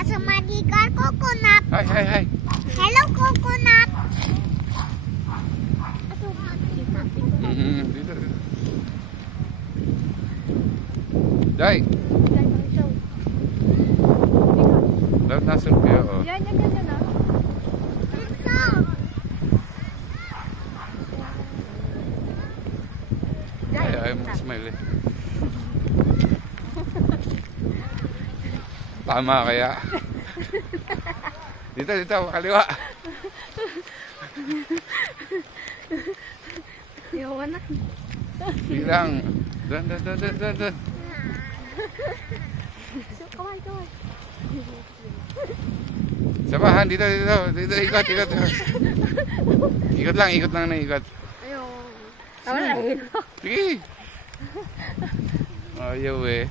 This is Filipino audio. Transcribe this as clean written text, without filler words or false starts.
Asumadigar coconut. Hi, hi, hi. Hello, coconut. Dito. Day. Dapat nasa rupiya, oh. Yan na. Ay, mo smile eh. Tama kaya. Dito, kaliwa. Yawa na. Bilang. Doon. Kaway. Sabahan, dito. Ikot. Ikot lang na ikot. Ayaw. Tama na. Sige. Ayaw eh.